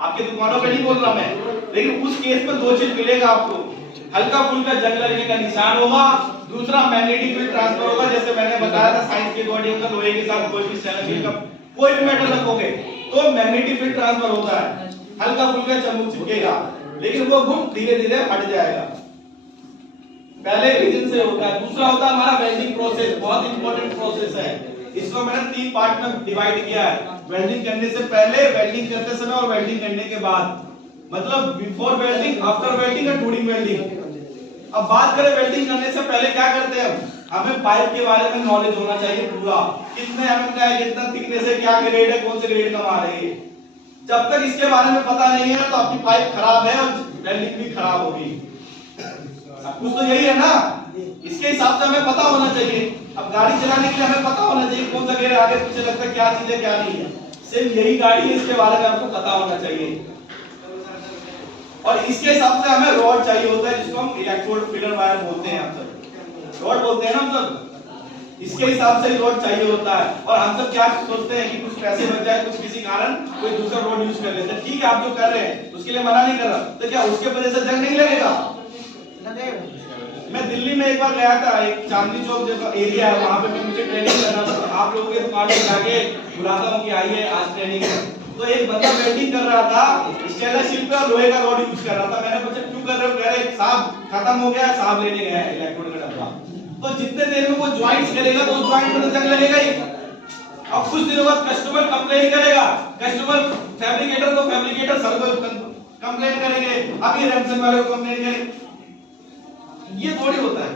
आपके दुकानों पे नहीं बोल रहा मैं, लेकिन उस केस में दो चीज मिलेगा आपको, हल्का फुल्का जंग लगने का निशान होगा, दूसरा मैग्नेटिक फील्ड ट्रांसफर होगा। जैसे मैंने बताया था साइंस के अकॉर्डिंग लोहे के साथ कोई भी स्टेनलेस का कोई भी मेटल रखोगे तो मैग्नेटिक फील्ड ट्रांसफर होता है, हल्का फुल्का चम्मच चिपकेगा, लेकिन वो घुम धीरे धीरे हट जाएगा। पहले रीजन से होता है। दूसरा होता है हमारा वेल्डिंग प्रोसेस, बहुत इंपॉर्टेंट प्रोसेस है। इसको मैंने 3 पार्ट में डिवाइड किया है, वेल्डिंग करने से पहले, वेल्डिंग करते समय और वेल्डिंग करने के बाद। मतलब बिफोर वेल्डिंग, आफ्टर वेल्डिंग और ड्यूरिंग वेल्डिंग। अब बात करें वेल्डिंग करने से पहले क्या करते हैं, हमें पाइप के बारे में नॉलेज होना चाहिए पूरा, कितने एमएम का है, कितना थिकनेस है, क्या ग्रेड है, कौन से ग्रेड का माल है। जब तक इसके बारे में पता नहीं है तो आपकी पाइप खराब है और वेल्डिंग भी खराब होगी। सब कुछ तो यही है ना, इसके हिसाब से हमें पता होना चाहिए। अब गाड़ी चलाने के लिए हमें पता होना चाहिए कौन सा गियर आगे पीछे लगता है, क्या चीज है क्या नहीं है। सिर्फ यही गाड़ी है, इसके बारे में आपको पता होना चाहिए। और इसके हिसाब से हमें रॉड चाहिए होता है, जिसको हम इलेक्ट्रोड फीडर वायर बोलते हैं, हम सब रॉड बोलते हैं ना हम सब। इसके हिसाब से रॉड चाहिए होता है। और हम सब क्या सोचते हैं कि कुछ पैसे बच जाए, कुछ किसी कारण कोई दूसरा रॉड यूज कर लेते हैं। ठीक है, आप जो कर रहे हैं उसके लिए मना नहीं कर रहा, तो क्या उसके वजह से जंग नहीं लगेगा? मैं दिल्ली में एक बार गया था, एक चांदनी चौक जैसा एरिया है, वहां पे मुझे ट्रेनिंग करना था। आप लोगों के दुकान में जाके बुलाता हूं कि आइए आज ट्रेनिंग है। तो एक बंदा वेल्डिंग कर रहा था, स्टेनलेस स्टील पे और लोहे का रॉड यूज कर रहा था। मैंने पूछा क्यों कर रहे हो? कह रहे साहब खत्म हो गया, साहब लेने गया है इलेक्ट्रोड का डब्बा। तो जितने देर में वो जॉइंट्स करेगा तो उस जॉइंट में तो जंग लगेगा ही। अब कुछ दिनों बाद कस्टमर कंप्लेन करेगा, कस्टमर फैब्रिकेटर को, फैब्रिकेटर सर को कंप्लेन करेंगे, अब ये रेमसन वाले को कंप्लेन करेंगे। ये थोड़ी होता है।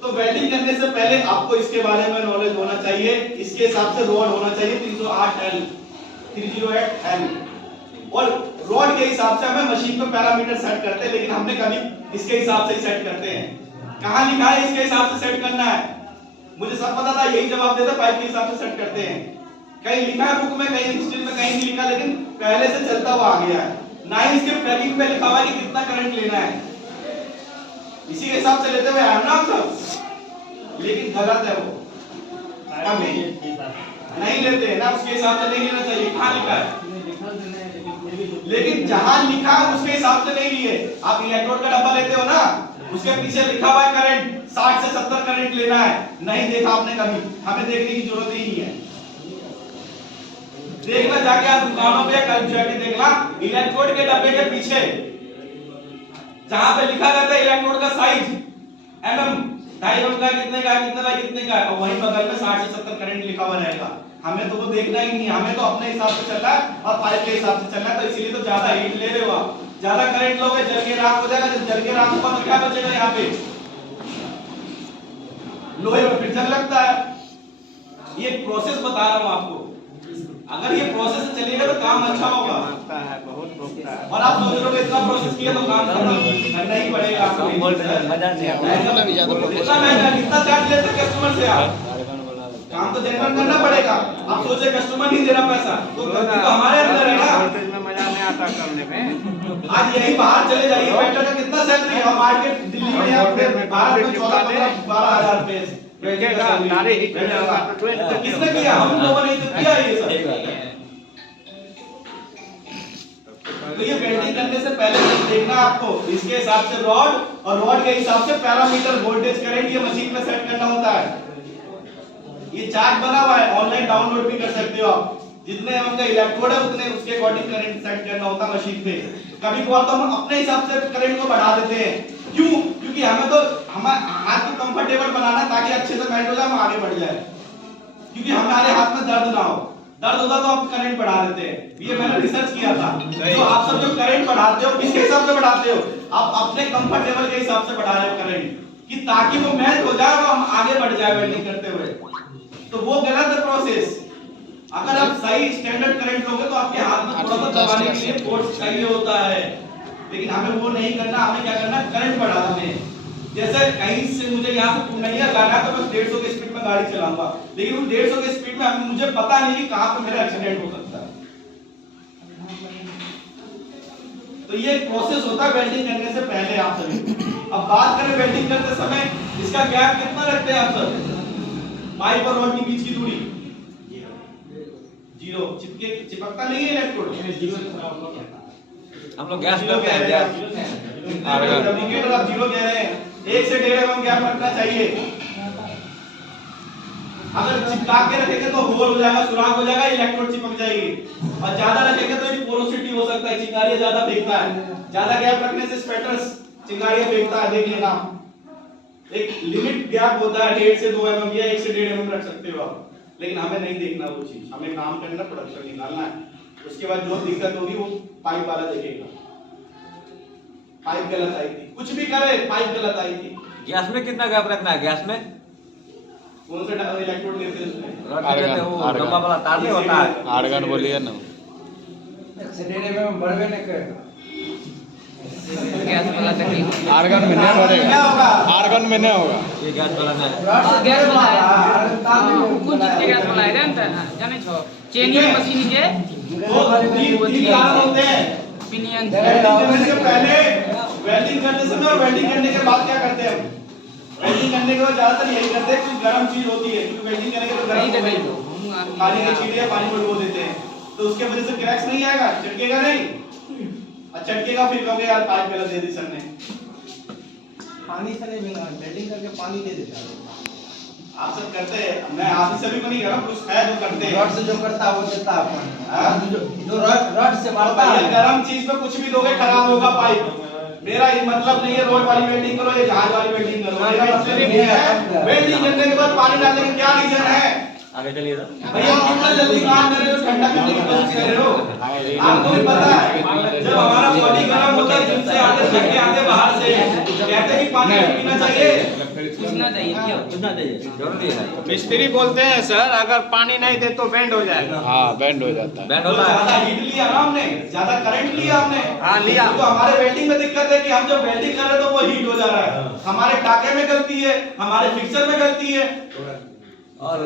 तो वेल्डिंग करने से पहले आपको इसके बारे में नॉलेज होना चाहिए। इसके हिसाब से रॉड होना चाहिए 308L 308L, और रॉड के हिसाब से हमें मशीन पे पैरामीटर सेट करते हैं, लेकिन हमने कभी इसके हिसाब से ही सेट करते हैं। कहां लिखा है इसके हिसाब से सेट करना है? मुझे सब पता था, यही जवाब देता, पाइप के हिसाब से सेट करते हैं। कहीं लिखा है बुक में, कहीं हिस्ट्री में, कहीं नहीं लिखा, लेकिन पहले से चलता हुआ आ गया है। ना ही इसके पैकिंग पे लिखा हुआ है कि कितना करंट लेना है, इसी के हिसाब से लेते हुए आए ना सब, लेकिन गलत है वो। नहीं लेते हैं ना, उसके हिसाब से नहीं लेना चाहिए। कहां लिखा है? लेकिन जहां लिखा है उसके हिसाब से नहीं लिए। आप इलेक्ट्रोड का डब्बा लेते हो ना, उसके पीछे लिखा हुआ है करंट 60 से 70 करंट लेना है। नहीं देखा आपने कभी, हमें देखने की जरूरत ही नहीं है। देखना जाके आप दुकानों पे कल जाके देखना, इलेक्ट्रोड के डब्बे के पीछे जहां पे लिखा रहता है इलेक्ट्रोड का साइज एमएम, 2.5 एमएम का कितने का, कितने बाय कितने का है, और वहीं बगल में 60 से 70 करंट लिखा हुआ रहेगा। हमें तो वो देखना ही नहीं है, हमें तो अपने हिसाब से चलना है और पाइप के हिसाब से चलना है। तो इसीलिए तो ज्यादा हीट ले रहे हो आप, ज्यादा करंट लोगे जल के राख हो जाएगा। जब जल के राख होगा तो क्या बचेगा? यहाँ पे लोहे में फिर जंग लगता है। ये प्रोसेस बता रहा हूँ आपको, अगर ये प्रोसेस चलेगा तो काम अच्छा होगा। और आप सोच रहे हो इतना प्रोसेस किया तो काम करना ही पड़ेगा आपको। कितना चार्ज लेते कस्टमर से आप? काम तो जनरल करना पड़ेगा। आप सोचे कस्टमर नहीं दे रहा पैसा, तो गलती तो हमारे अंदर है ना। मजा नहीं आता करने में। आज यही बाहर चले जाइए, वेल्डर का कितना सैलरी है मार्केट दिल्ली में या बाहर में 14-12 रुपए किसने किया? हम लोगों ने तो किया ये सब। तो ये वेल्डिंग करने से पहले देखना आपको इसके हिसाब से रॉड, और रॉड के हिसाब से पैरामीटर, वोल्टेज, करंट, ये मशीन पे सेट करना होता है। ये चार्ट बना हुआ है, ऑनलाइन डाउनलोड भी कर सकते हो आप। जितने एमएम का इलेक्ट्रोड है उतने उसके अकॉर्डिंग करंट सेट करना होता है मशीन पे। कभी कभार तो हम अपने हिसाब से करंट को बढ़ा देते हैं। क्यों? क्योंकि हमें तो हाथ को कंफर्टेबल बनाना ताकि अच्छे से मेल्ट हो जाए, हम आगे बढ़ जाए। क्योंकि हमारे हाथ में दर्द ना हो, दर्द होता तो आप करंट बढ़ा देते हैं। ये मैंने रिसर्च किया था। तो आप सब जो करंट बढ़ाते हो किसके हिसाब से बढ़ाते हो? आप अपने कंफर्टेबल के हिसाब से बढ़ा रहे हो करंट, कि ताकि वो मेल्ट हो जाए और हम आगे बढ़ जाए वेल्डिंग करते हुए। तो वो गलत है प्रोसेस। अगर आप सही स्टैंडर्ड करंट लोगे तो आपके हाथ में थोड़ा सा दबाने के लिए फोर्स चाहिए होता है, लेकिन हमें वो नहीं करना। हमें क्या करना? करंट बढ़ाना है। जैसे कहीं से मुझे यहाँ से पूर्णिया जाना है तो मैं 150 की स्पीड में गाड़ी चलाऊंगा, लेकिन उस 150 की स्पीड में मुझे पता नहीं कि कहाँ पे मेरा एक्सीडेंट हो सकता है। तो ये प्रोसेस होता है वेल्डिंग करने से पहले आप सभी। अब बात करें वेल्डिंग करते समय इसका गैप कितना रखते हैं आप सब? पाइप और रॉड के बीच की दूरी जीरो चिपकता नहीं है इलेक्ट्रोड। हम लोग गैस जीरो पे कह रहे हैं, इंडिकेटर आप जीरो कह रहे हैं। 1 से 1.5 mm गैप रखना चाहिए। अगर चिपका के रखेंगे तो होल हो जाएगा, सुराख हो जाएगा, इलेक्ट्रोड चिपक जाएगी। और ज्यादा रखेंगे तो ये पोरोसिटी हो सकता है, चिंगारियां ज्यादा फेंकता है। ज्यादा गैप रखने से स्पैटर्स चिंगारियां फेंकता है, देख लेना। एक लिमिट गैप होता है 1.5 से 2 mm या 1 से 1.5 mm रख सकते हो आप, लेकिन हमें नहीं देखना वो चीज। हमें काम करना, प्रोडक्शन निकालना है। उसके बाद जो दिक्कत होगी वो पाइप वाला देखेगा। पाइप गलत आई थी, कुछ भी करे पाइप गलत आई थी। गैस में कितना गैप रखना है? गैस में कौन सा इलेक्ट्रोड लेते हैं उसमें? रख देते हैं, वो लंबा वाला तार नहीं होता है। आर्गन बोलिए ना। गैस वाला तकलीफ आर्गन में नहीं बढ़ेगा, आर्गन में नहीं होगा। ये गैस वाला में गैस वाला है कुछ चीज के गैस वाला है जाने छो चेनी मशीन के तीन कारण होते हैं पिनियन वेल्डिंग करने से पहले, वेल्डिंग करते समय और वेल्डिंग करने के बाद क्या करते हैं हम? वेल्डिंग करने के बाद ज्यादातर यही करते हैं, कुछ गर्म चीज होती है, क्योंकि वेल्डिंग करेंगे तो गर्म पानी की चीजें पानी में डुबो देते हैं, तो उसके वजह से क्रैक्स नहीं आएगा, चटकेगा नहीं। और चटकेगा फिर कहोगे यार पाइप गलत दे दी सर ने। पानी से नहीं मिला, वेल्डिंग करके पानी दे देता है। आप सब करते हैं, मैं आप ही सभी को नहीं कह रहा, कुछ है जो करते हैं। रॉड से जो करता है वो देता है पानी। हाँ? जो रॉड से मारता भैया है, गरम चीज पे कुछ भी दोगे खराब होगा पाइप। मेरा ये मतलब नहीं है रोड वाली वेल्डिंग करो या जहाज वाली वेल्डिंग करो, मेरा मतलब ये है वेल्डिंग करने के बाद पानी डालने का क्या रीजन है? आगे चलिए तो भैया कितना जल्दी काम कर रहे हो, ठंडा करने की कोशिश कर रहे हो। आपको भी पता है जब हमारा बॉडी गर्म होता है, जिम से आते थक के आते बाहर से, कहते हैं कि पानी पीना चाहिए, पूछना चाहिए क्यों कितना चाहिए? जरूरी है। मिस्त्री बोलते हैं सर अगर पानी नहीं दे तो बेंड हो जाएगा। हाँ बैंड हो जाता है। बैंड तो होता है। ज्यादा हीट लिया ना हमने, ज्यादा करंट लिया हमने। हाँ, लिया। तो हमारे वेल्डिंग में दिक्कत है कि हम जब वेल्डिंग कर रहे हैं तो वो हीट हो जा रहा है। हमारे टाके में गलती है, हमारे फिक्सर में गलती है। और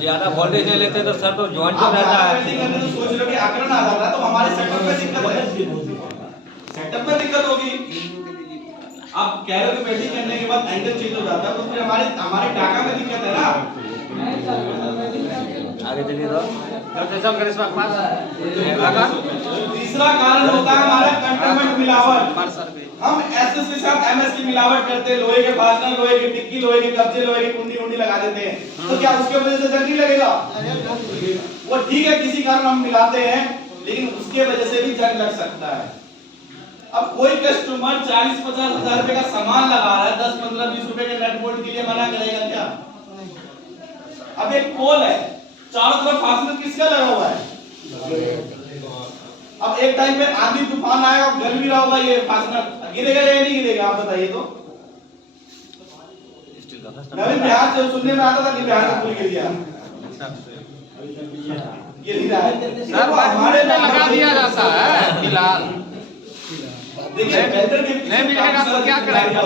ज्यादा वोल्टेज ले लेते तो सर तो जॉइंट हो आप जाता ज्यादा है। वेल्डिंग करने तो सोच रहे हो कि आकरण आ जाता है, तो हमारे सेटअप में दिक्कत है, सेटअप में दिक्कत होगी। आप कह रहे हो कि वेल्डिंग करने के बाद एंगल चेंज हो जाता है, तो फिर हमारे टाका में दिक्कत है ना। आगे चलिए तो सब करिश्मा के पास लगा तीसरा कारण होता है हमारा कंटेनमेंट मिलावट। हम एसएस के साथ एमएस की मिलावट करते हैं, लोहे के फास्टनर, लोहे की टिक्की, लोहे के कब्जे, लोहे की कुंडी लगा देते हैं। तो क्या उसके वजह से जंग नहीं लगेगा? वो ठीक है, किसी कारण हम मिलाते हैं, लेकिन उसके वजह से भी जंग लग सकता है। अब कोई कस्टमर 40-50 हजार रुपए का सामान लगा रहा है, 10-15-20 रुपए के नट बोल्ट के लिए मना करेगा क्या? अब एक पोल है, चारों तरफ फास्टनर किसका लगा हुआ है? अब एक टाइम पे आंधी तूफान आएगा, गल भी रहा होगा, ये फास्टनर गिरेगा या नहीं गिरेगा? आप बताइए तो। मैं भी बिहार से सुनने में आता था कि बिहार में पुल गिर गया, ये नहीं रहा है। सर हमारे में लगा दिया जाता है फिलहाल। देखिए वेल्डर के नहीं मिलेगा तो क्या करेगा?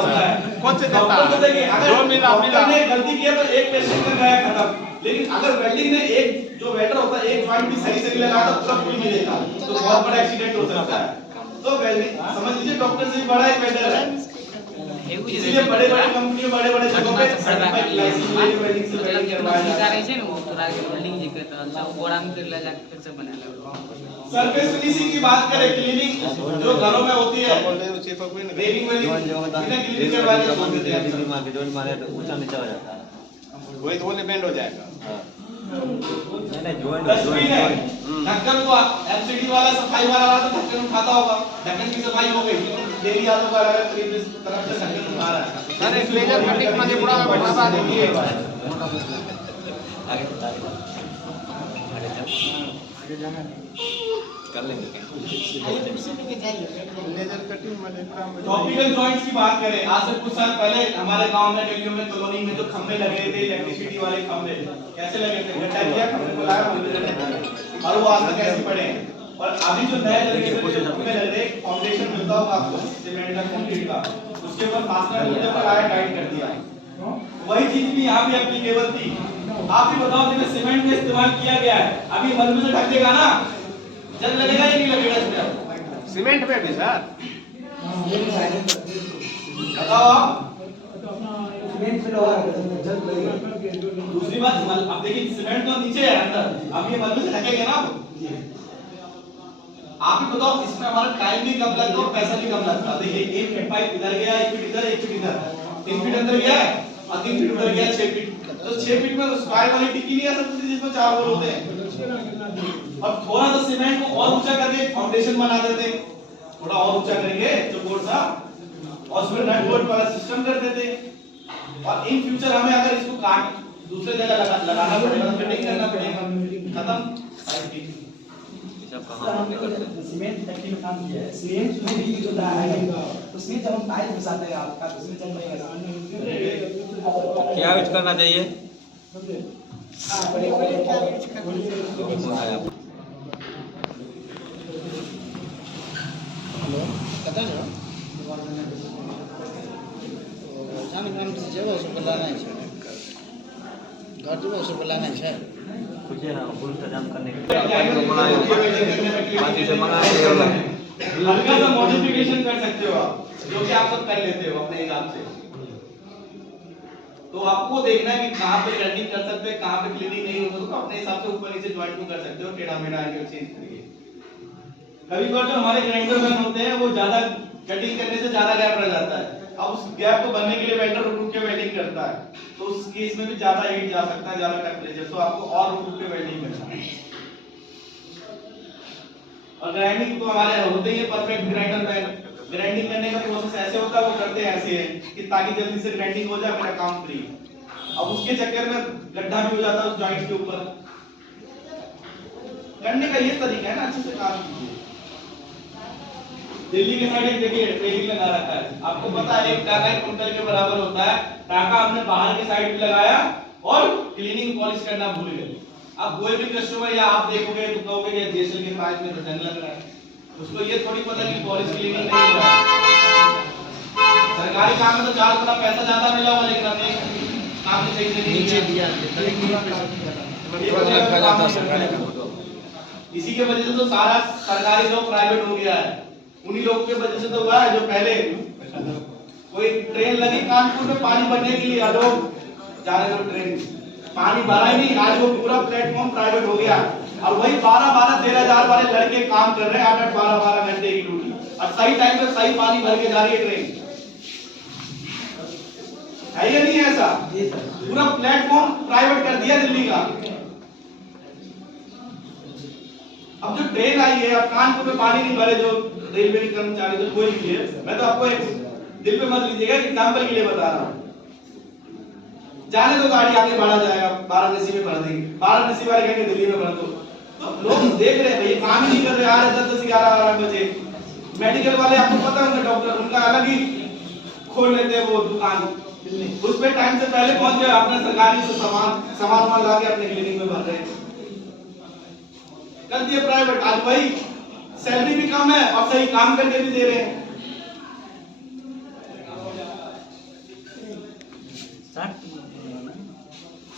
कौन से देता है? जो मिला डॉक्टर ने गलती किया तो एक पेशेंट का गया खत्म, लेकिन अगर वेल्डिंग ने एक जो वेल्डर होता है एक जॉइंट भी सही लगाया तो पूरा पुल गिरेगा, तो बहुत बड़ा एक्सीडेंट हो सकता है। तो वेल्डिंग समझ लीजिए डॉक्टर से भी बड़ा एक वेल्डर है, इसलिए बड़े बड़े कंपनी बड़े बड़े जगहों पे सर्टिफाइड लाइसेंस लेके वेल्डिंग से वेल्डिंग करवाया जाता है। सरफेस फिनिशिंग की बात करें, क्लीनिंग जो घरों में होती है, वेलिंग बिना क्लीनिंग करवाए तो बोल देते हैं जॉइंट मारे तो ऊंचा नीचा हो जाता है। वही तो बोले बेंड हो जाएगा। नहीं जॉइंट डस्टबिन है, ढक्कन को एलसीडी वाला सफाई वाला तो ढक्कन उठाता होगा, ढक्कन की सफाई हो गई, डेली आदमी का अलग तरीके से तरफ से ढक्कन उठा रहा है। सर एक लेजर कटिंग में पूरा बैठा बा देखिए आगे कर लेंगे टॉपिकल जॉइंट्स की बात करें, आज से कुछ साल पहले हमारे गांव में गलियों में कॉलोनी में जो खंभे लगे थे, इलेक्ट्रिसिटी वाले खंभे कैसे लगे थे? गड्ढा किया, खंभे को लाया, मंदिर में और वो आज तक ऐसे पड़े हैं। और अभी जो नए तरीके से जो खंभे लग रहे, फाउंडेशन मिलता होगा आपको सीमेंट का, कंक्रीट का, उसके ऊपर फास्टनर मिलते पर आया टाइट कर दिया। वही चीज भी यहाँ भी एप्लीकेबल थी। आप भी बताओ कि सीमेंट में इस्तेमाल किया गया है, अभी मलबे से ढक देगा ना, जंग लगेगा या नहीं लगेगा इसमें? सीमेंट में भी सर बताओ आप। सीमेंट से लगा जल्द लगेगा। दूसरी बात अब देखिए सीमेंट तो नीचे है अंदर, अब ये मलबे से ढकेंगे ना आप ही बताओ, इसमें हमारा टाइम भी कम लगता है और पैसा भी कम लगता है। देखिए एक फीट पाइप इधर गया, एक फीट इधर, एक फीट इधर, 3 फीट अंदर गया है और 3 फीट उधर गया, 6 फीट। तो 6 फीट में स्क्वायर वाली टिक्की नहीं आ सकती जिसमें 4 होल होते हैं। और थोड़ा सा सीमेंट को और ऊंचा करके फाउंडेशन बना देते, थोड़ा और ऊंचा करेंगे चौकोर सा, और उसमें नट बोल्ट वाला सिस्टम कर देते। और इन फ्यूचर हमें अगर इसको काट दूसरे जगह लगाना पड़ेगा, कटिंग करना पड़ेगा, खत्म। सीमेंट फैक्ट्री में काम किया है, सीमेंट में भी यूज होता है, उसमें जब हम टाइल घुसाते हैं आपका तो उसमें जब नहीं क्या यूज करना चाहिए? मुझे ना फुल इंतजाम करने के बाकी से मंगाए हल्का सा मॉडिफिकेशन कर सकते हो आप, जो कि आप सब कर लेते हो अपने हिसाब से। तो आपको देखना है कि कहां पे ग्राइंडिंग कर सकते हैं, कहां पे क्लीनिंग नहीं हो सकता, तो अपने हिसाब से ऊपर नीचे जॉइंट को कर सकते हो, टेढ़ा मेढ़ा एंगल चेंज करके। कभी-कभार जो हमारे ग्राइंडर मैन होते हैं वो ज्यादा कटिंग करने से ज्यादा गैप रह जाता है, अब उस गैप को भरने के लिए वेल्डर रुक के वेल्डिंग करता है, तो उस केस में भी ज्यादा हीट जा सकता है, ज्यादा टेंपरेचर, तो आपको और रुक के वेल्डिंग करना है। और ग्राइंडिंग तो हमारे होते ही है परफेक्ट ग्राइंडर मैन, ग्राइंडिंग करने का प्रोसेस ऐसे होता है, वो करते हैं ऐसे है कि ताकि जल्दी से ग्राइंडिंग हो जाए, मेरा काम फ्री। अब उसके चक्कर में गड्ढा भी हो जाता है उस जॉइंट के ऊपर। करने का ये तरीका है ना, अच्छे से काम कीजिए। दिल्ली के साइड एक देखिए ट्रेलिंग लगा रखा है, आपको पता है एक टाका 1 कुंटल के बराबर होता है, टाका हमने बाहर के साइड पे लगाया और क्लीनिंग पॉलिश करना भूल गए। अब कोई भी कस्टमर या आप देखोगे तो कहोगे कि डीएसएल के पाइप में तो जंग लग रहा है, उसको ये थोड़ी पता कि पॉलिश क्लीनिंग नहीं हुआ है। सरकारी काम में तो 4 गुना पैसा ज्यादा मिला हुआ, लेकिन हमने काम सही से नहीं नीचे दिया, इसी के वजह से तो सारा सरकारी जॉब प्राइवेट हो गया है। उन्हीं लोगों के वजह से तो हुआ है जो पहले कोई ट्रेन लगी कानपुर में पानी भरने के लिए, लोग जा रहे थे ट्रेन, पानी भरा ही नहीं, आज वो पूरा प्लेटफॉर्म प्राइवेट हो गया। और वही 12-12, 13,000 वाले लड़के काम कर रहे हैं 8-8, 12-12 घंटे की ड्यूटी, और सही टाइम पे सही पानी भर के जा रही है ट्रेन। है या नहीं ऐसा? पूरा प्लेटफॉर्म प्राइवेट कर दिया दिल्ली का। अब जो ट्रेन आई है, अब कानपुर में पानी नहीं भरे जो रेलवे के कर्मचारी, तो कोई भी है, मैं तो आपको एक दिल पे मत लीजिएगा, एग्जांपल के लिए बता रहा हूँ। जाने दो, गाड़ी आगे बढ़ा जाएगा, वाराणसी में भर देंगे, वाराणसी वाले कहेंगे दिल्ली में भर दो, तो लोग देख रहे हैं भाई काम ही नहीं कर रहे, आ रहे 10-10, 11-12 बजे। मेडिकल वाले आपको पता है, डॉक्टर उनका अलग ही खोल लेते हैं वो दुकान, उस पे टाइम से पहले पहुंच गए, अपने सरकारी से सामान ला के अपने क्लिनिक में भर रहे हैं, कर दिए प्राइवेट। आज वही सैलरी भी कम है और सही काम करके भी दे रहे हैं।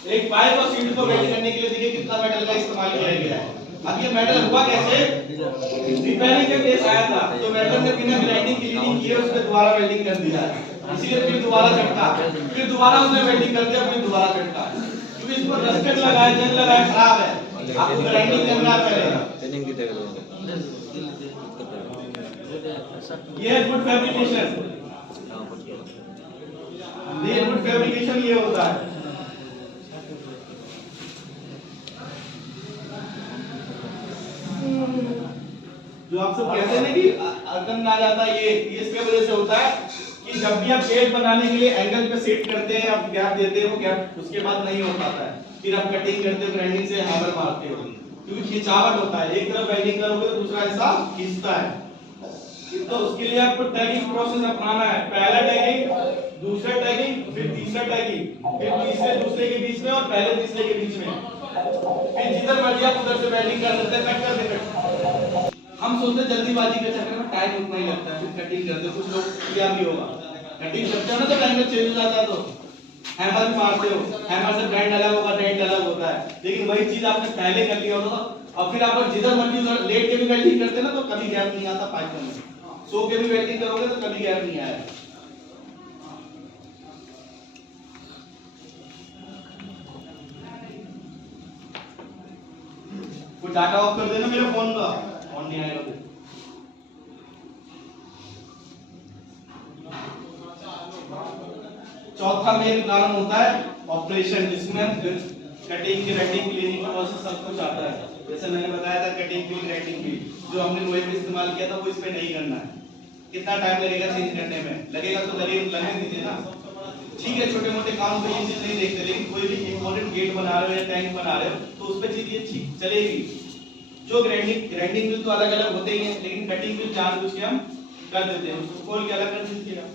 एक पाइप और सीट को वेल्ड करने के लिए देखिए कितना मेटल का इस्तेमाल किया गया है। अब ये मेटल हुआ कैसे? रिपेयरिंग के केस आया था तो वेल्डर ने बिना ग्राइंडिंग क्लीनिंग किए उस पे दोबारा वेल्डिंग कर दिया, इसीलिए फिर दोबारा चटका, फिर दोबारा उसने वेल्डिंग कर दिया, फिर दोबारा चटका, क्योंकि इस पर रस्टेड लगाया, जंग लगाया, खराब है। आपको ग्राइंडिंग करना पड़ेगा। ये है गुड फैब्रिकेशन, ये गुड फैब्रिकेशन ये होता है। जो आप सब कहते हैं ना कि अड़कन ना जाता, ये इसके वजह से होता है कि जब भी आप गेट बनाने के लिए एंगल पे सेट करते हैं, आप गैप देते हैं, वो गैप उसके बाद नहीं हो पाता है, फिर आप कटिंग करते हो, ग्राइंडिंग से हैमर मारते हो, क्योंकि खिंचावट होता है, एक तरफ वेल्डिंग करोगे तो दूसरा हिस्सा खींचता है। तो उसके लिए आपको टैगिंग प्रोसेस अपनाना है, पहला टैगिंग, दूसरा टैगिंग, फिर तीसरा टैगिंग, फिर तीसरे दूसरे के बीच में और पहले तीसरे के बीच में, फिर जिधर मर्जी आप उधर से वेल्डिंग कर सकते हैं, कट कर देते। हम सोचते हैं जल्दीबाजी के चक्कर में टाइम उतना ही लगता है, फिर कटिंग करते, कुछ लोग क्या भी होगा, कटिंग करते हो ना तो टाइम चेंज हो जाता है, तो हैमर भी मारते हो, हैमर से ग्राइंड अलग होगा, ग्राइंड अलग होता है, लेकिन वही चीज आपने पहले कर लिया होता और फिर आप जिधर मर्जी उधर लेट के भी वेल्डिंग करते ना तो कभी गैप नहीं आता पाइप में, सो के भी वेल्डिंग करोगे तो कभी गैप नहीं आएगा। वो डाटा ऑफ कर देना मेरे फोन का, ऑन नहीं आएगा। चौथा मेन कारण होता है ऑपरेशन, जिसमें कटिंग, ग्राइंडिंग, क्लीनिंग का प्रोसेस सब कुछ आता है। जैसे मैंने बताया था कटिंग की, ग्राइंडिंग की, जो हमने लोहे पे इस्तेमाल किया था वो इस पे नहीं करना है। कितना टाइम लगेगा चेंज करने में? लगेगा तो लगने दीजिए ना। ठीक है, छोटे मोटे काम पे ये चीज नहीं देखते, लेकिन कोई भी इंपॉर्टेंट गेट बना रहे हो या टैंक बना रहे हो तो उस पे चीज ये ठीक चलेगी। जो ग्राइंडिंग व्हील तो अलग अलग होते ही हैं, लेकिन कटिंग व्हील जानबूझ के हम कर देते हैं, उसको खोल के अलग कर दीजिएगा,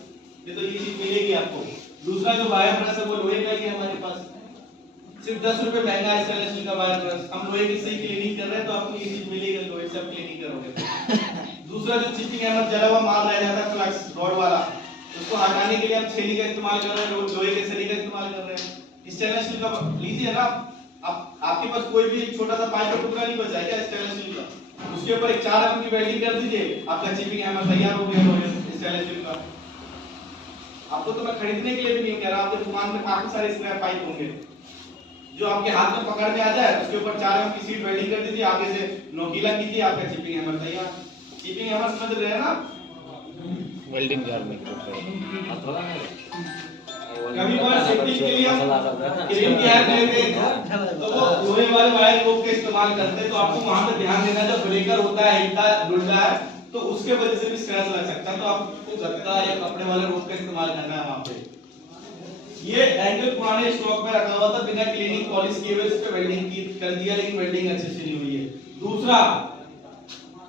ये तो ये चीज मिलेगी आपको। दूसरा जो वायर ब्रश है वो लोहे का ही है हमारे पास, सिर्फ 10 रुपए महंगा है स्टेनलेस स्टील का वायर ब्रश। हम लोहे की सही क्लीनिंग कर रहे हैं तो आपको ये चीज मिलेगी, लोहे से आप क्लीनिंग करोगे। दूसरा जो चिपिंग हैमर, जला हुआ माल रह जाता है फ्लक्स रॉड वाला, उसको हटाने के लिए हम छेनी का इस्तेमाल कर रहे हैं, लोहे के सरी का इस्तेमाल कर रहे हैं। स्टेनलेस स्टील का लीजिए ना, आप आपके पास कोई भी छोटा सा पाइप का टुकड़ा नहीं बचा है क्या स्टेनलेस स्टील का, उसके ऊपर एक 4 एमएम की वेल्डिंग कर दीजिए, आपका चिपिंग हैमर तैयार हो गया लोहे स्टेनलेस स्टील का। आपको तो मैं खरीदने के लिए भी नहीं कह रहा, आपके दुकान में काफी सारे स्क्रैप पाइप होंगे जो आपके हाथ में पकड़ में आ जाए, उसके ऊपर 4 एमएम की सीट वेल्डिंग कर दीजिए, आगे से नोकीला कीजिए, आपका चिपिंग हैमर तैयार। चिपिंग हैमर समझ रहे हैं ना? वेल्डिंग जार में कभी कभार सेफ्टी के लिए क्रीम की हेल्प लेते हैं तो वो लोहे वाले वायर रोप के इस्तेमाल करते हैं, तो आपको वहां पे ध्यान देना, जब ब्रेकर होता है हिलता डुलता है तो उसके वजह से भी स्क्रैच लग सकता है, तो आपको गत्ता या कपड़े वाले रोप का इस्तेमाल करना है वहां पे। ये एंगल पुराने स्टॉक में रखा हुआ था, बिना क्लीनिंग पॉलिश किए हुए इस पे वेल्डिंग की कर दिया, लेकिन वेल्डिंग अच्छे से नहीं हुई है। दूसरा,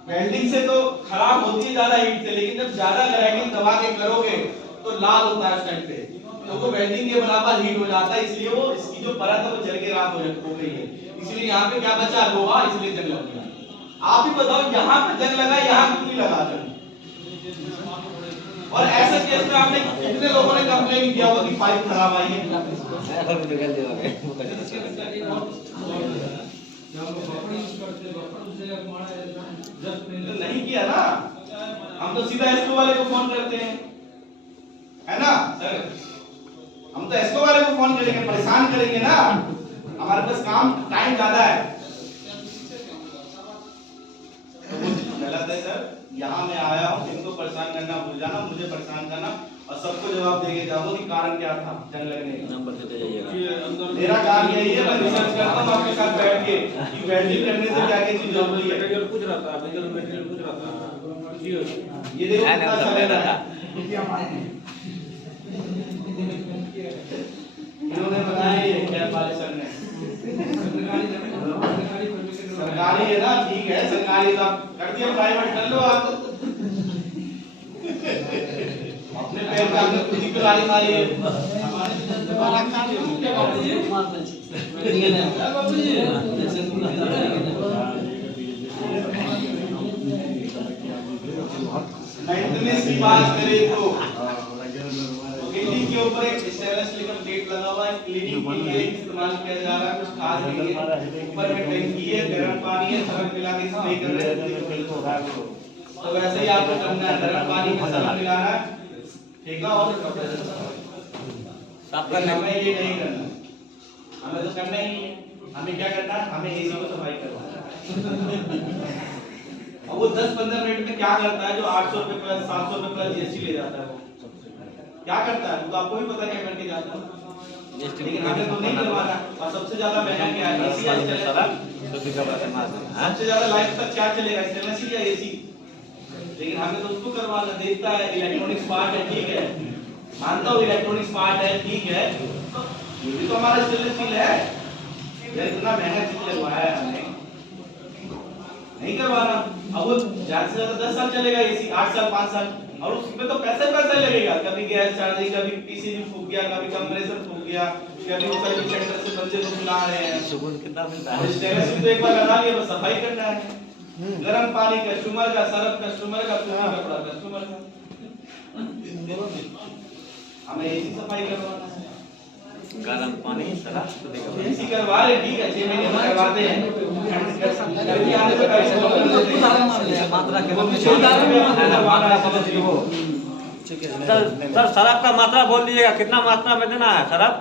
वेल्डिंग से तो खराब होती है ज्यादा हीट से, लेकिन जब ज्यादा ग्राइंडिंग दबा के करोगे तो लाल होता है उस टाइम पे, तो वो वेल्डिंग के बराबर हीट हो जाता है, इसलिए वो इसकी जो परत है वो जल के राख हो गई है। इसलिए यहाँ पे क्या बचा? लोहा, इसलिए जंग लग गया। आप ही बताओ, यहाँ पे जंग लगा, यहाँ क्यों नहीं लगा जंग? और ऐसे केस में आपने कितने लोगों ने कंप्लेन किया होगा कि पाइप खराब आई है? तो नहीं किया ना, हम तो सीधा एसको वाले को फोन करते हैं, है ना सर? हम तो एसको वाले को फोन करेंगे, परेशान करेंगे ना, हमारे पास काम टाइम ज्यादा है। तो वो गलत है सर, यहाँ मैं आया हूँ, इनको परेशान करना भूल जाना, मुझे परेशान करना और सबको जवाब देके जाओ कि कारण क्या था जंग लगने का। नंबर देते जाइएगा। मेरा काम यही है, मैं रिसर्च करता हूँ आपके साथ बैठ के कि वेल्डिंग करने से क्या क्या चीज जरूरी है। मटेरियल पूछ रहा था, मटेरियल पूछ रहा था। ये देखो कितना चल रहा है। इन्होंने बनाया ये कैब वाले सर ने, सरकारी है ना, ठीक है सरकारी, तो आप कर दिया, प्राइवेट कर लो आप। अपने पैर पे आपने खुद ही कुल्हाड़ी मारी है। मेंटेनेंस की बात करें तो बिल्डिंग के ऊपर एक स्टेनलेस स्टील का प्लेट लगा हुआ है, क्लीनिंग के लिए इस्तेमाल किया जा रहा है, कुछ खास नहीं है। ऊपर में टंकी है, गर्म पानी है, सरफ मिला के स्प्रे कर रहे हैं। तो वैसे ही आपको करना है, गर्म पानी में सरफ मिलाना है, फेंका और साफ करना। हमें ये नहीं करना, हमें तो करना ही है। हमें क्या करना है? हमें एसी को सफाई करना है। और वो 10-15 मिनट में क्या करता है, जो 800 रुपए प्लस 700 रुपए प्लस जीएसटी ले जाता है, वो क्या करता है? तो आपको भी पता क्या करके जाता है, लेकिन हमें तो नहीं करवाना। और सबसे ज्यादा महंगा क्या है? एसी या स्टेनलेस? सबसे ज्यादा लाइफ तक क्या चलेगा, स्टेनलेस या एसी? लेकिन हमें तो उसको करवाना। देखता है इलेक्ट्रॉनिक्स पार्ट है, ठीक है, मानता हूँ इलेक्ट्रॉनिक्स पार्ट है, ठीक है, ये भी तो हमारा स्टेनलेस स्टील है, इतना महंगा चीज लगवाया है हमने, नहीं करवाना। अब वो ज्यादा से ज्यादा 10 साल चलेगा एसी, 8 साल 5 साल, और उसमें तो पैसा लगेगा। कभी गैस चार्जिंग, कभी पीसीबी फूक गया, कभी कंप्रेसर फूक गया, कभी वो सर्विस सेंटर से बंदे को बुला रहे हैं। सुकून कितना मिलता है? और स्टेनलेस स्टील तो एक बार लगा लिया, बस सफाई करना है। गर्म पानी कस्टमर का, सरफ कस्टमर का, कपड़ा कस्टमर का, हमें एसी सफाई करवाना है। गरम पानी सरफ एसी करवा ले, ठीक है, 6 महीने में करवाते हैं। गर्मी आने से मात्रा सर सरफ का मात्रा बोल दीजिएगा, कितना मात्रा में देना है सरफ?